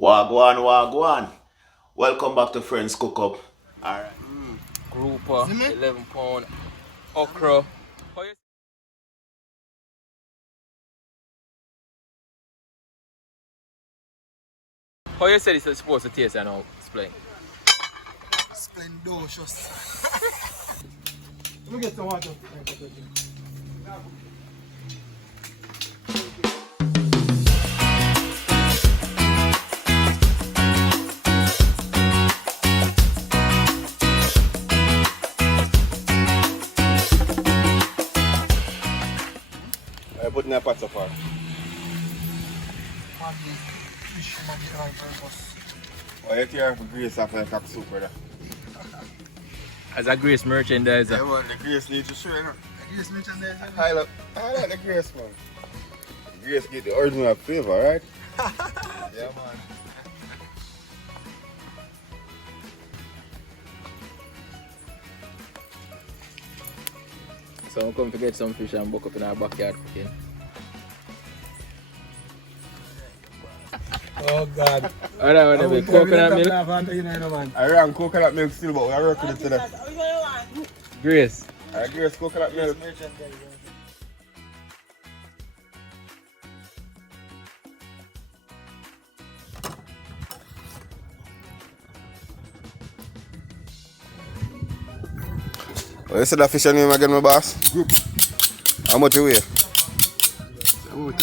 Wagwan, wagwan. Welcome back to Friends Cook Up. Alright. Grouper, 11 pound, okra. How you say this is supposed to taste and now explain? Splendocious. Let me get some water. I put in a pot so far. Fish, right purpose. Oh, you care for grease after the cock soup, brother. As a Grace merchandiser. Yeah, well, the grease needs to show, you know. The grease merchandise. I like the grease, man. The grease get the original flavor, right? Yeah, man. So I'm coming to get some fish and buck up in our backyard cooking. Oh God. Alright, what coconut milk? I ran coconut milk still, but we are working it today. Grace. I grease coconut milk. What you said that fish name again, my boss? Group. How much you weigh? About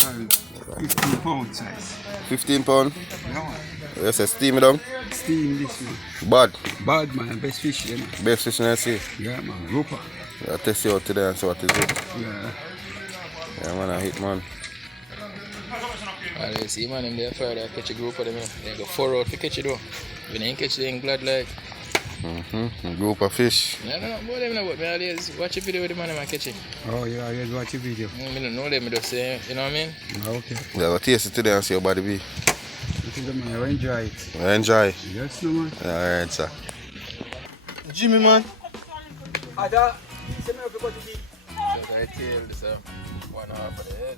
15 pound size. 15 pound? Yeah. You say steam it down? Steam this one. Bad. Bad man, best fish, you know. Best fish in the sea. Yeah man, grouper. I'll test you out today and see what is it. Yeah. Yeah, man, I hit, man. You see man, in there Friday I catch a group of them. They go 4 out to catch it though. When they ain't catch it, they ain't glad like. A group of fish. I don't know about them now, but I always watch a video with the man and I catch it. Oh yeah, you watch a video. I don't know them, I just say, you know what I mean? Okay. Yeah, I'll taste it today and see how body be. This is the man, you enjoy it. I enjoy. Yes, no man. Alright, sir. Jimmy man. Ada, So I tail this 1/2 of the head.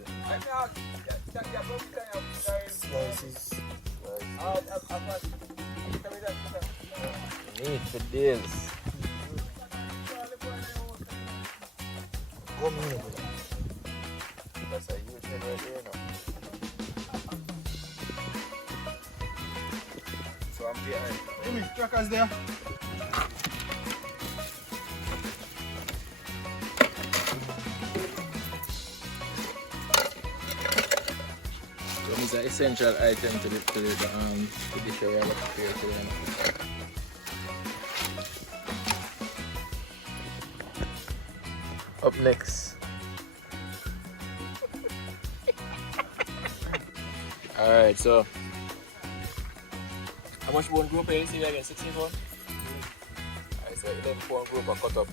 Meat for days. That's a huge head right there now. So I'm behind. Jimmy, crackers there. So it's an essential item to the dish we have prepared today. Up next. Alright, so how much bone group is it again? 16 pound? Alright, so 11 pound group are cut up.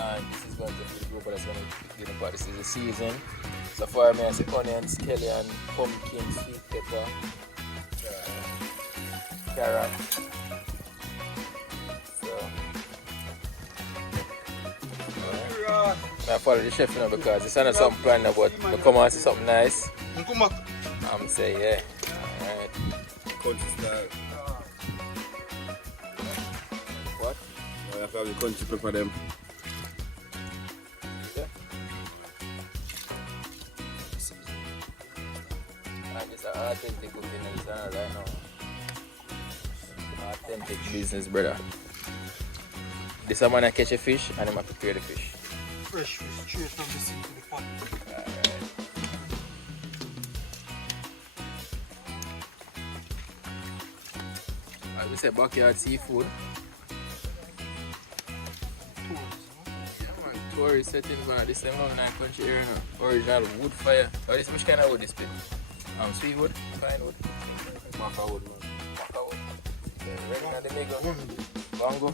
And this is going to be the group that's going to be the part. This is the season. So for me, I say onions, scallion, pumpkin, sweet pepper, carrot. So I follow the chef now because it's not something planned but I come and see something nice. I'm saying yeah. Alright. Country style. What? I have to have the country pepper them. And it's an authentic cooking right now. Authentic business, brother. This a man I catch a fish and I'm prepare the fish. Fresh fish, straight from the sea to the pot. Alright. Like we say backyard seafood. Yeah man, tourist setting man. This time in our country here now. Original wood fire. Oh, this which kind of wood is it? Sweet wood? Fine wood? Maca wood, man. Maca wood. Red in the middle. Bongo.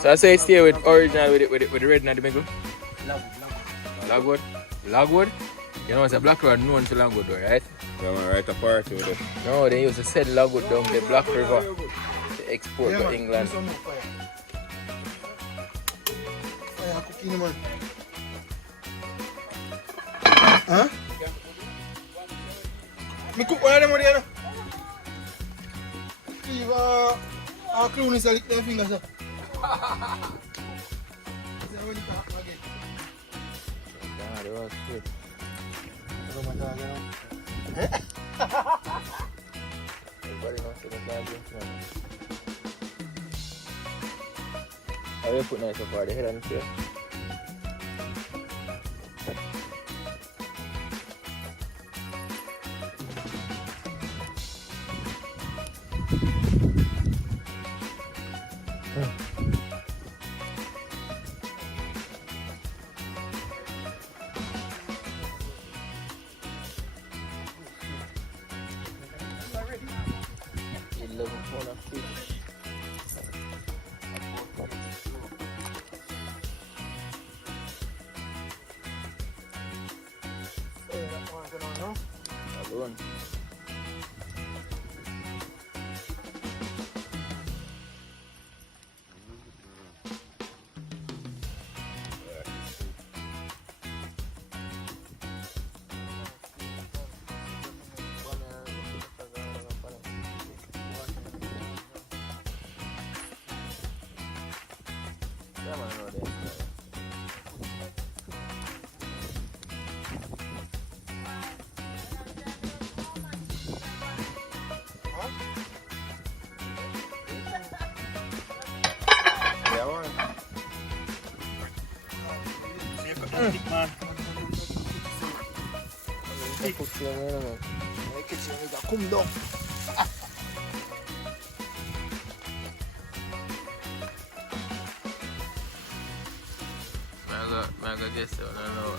So I say stay with original with the red in the middle. Logwood. Logwood? You know it's a black road known for logwood though, right? Yeah, man, right apart with it. No, they used to sell logwood down the Black River to export to England. Fire cooking man. Huh? Me cook one of them over there. leave our clown is a lick their fingers up. See how it happen again. Yeah, they was good. Come on, dog, Everybody knows that they can't drink too much. I will put nice so far the head on the tail. Alone. Yeah, man, I know that. Yeah, man. Come down. I guess so. I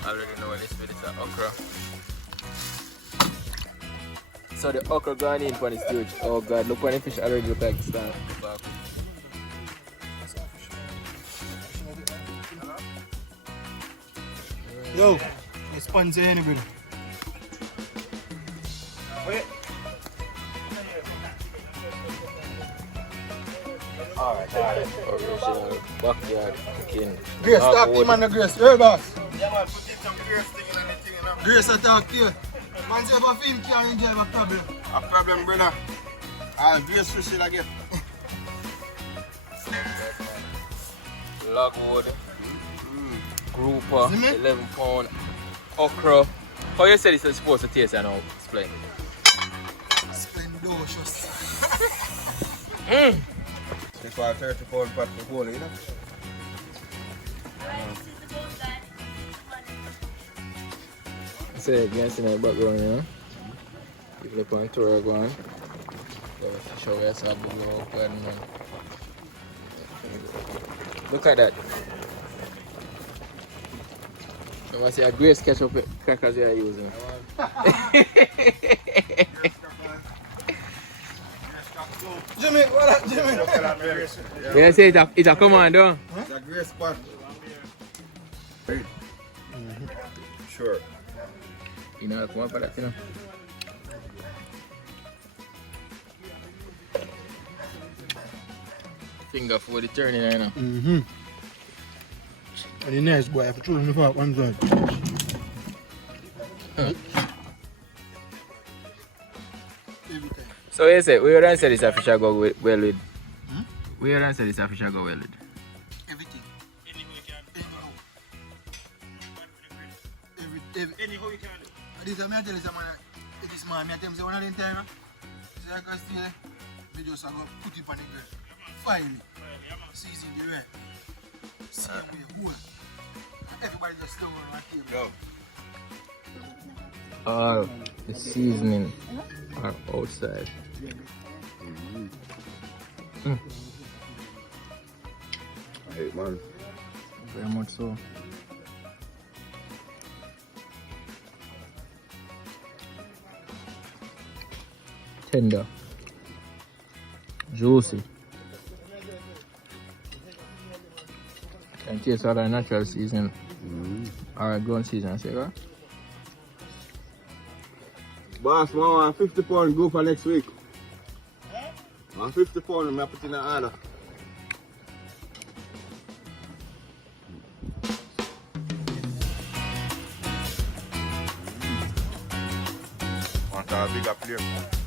already know what this is. It's an okra. So the okra gone in for the stage. Oh god, look when the fish already look like it's starting to back. Yo, you sponsor anybody? Wait. Original backyard cooking. Grace, talk to him and the Grace. Hey, boss. Yeah, man, put it some Grace thing in the thing, you know. Grace, I talk to you. Man, say about film can't enjoy a problem. A problem, brother. I'll Grace fish it again. Logwood, grouper, See me? 11 pound, okra. How you said it's supposed to taste and I'll explain. Splendocious. It's for 30 pound pot for whole, you know. So you can see in the background, you know. People up on tour going. Show us how to go up and look at that. You want to see a Grace ketchup crackers you are using. Jimmy, what up, Jimmy? You say it's a commando? It's a Grace pot. Sure. You know, come on for that, you know. Finger for the turning, you know. Mm-hmm. And the nice boy, I have to throw him the fork one side. Every time. So you say, we already said this fish I go well with. We already said this fish I go well with. Everything. Anyhow you can. Anyhow you can do. This is me I tell you, man, this man, I tell him, say one of them time, say I can steal it, we just go put it on the grill. File it. Season the red. Same way, whole. Everybody just throw it on the table. Go. All the seasoning are outside. Hey, man. Very much so. Tender. Juicy. Can taste all the natural seasoning. Or grown seasoning, say that? Boss, man, I want 50 pound go for next week. I want 50 pound, I put in an order. Want a bigger plate.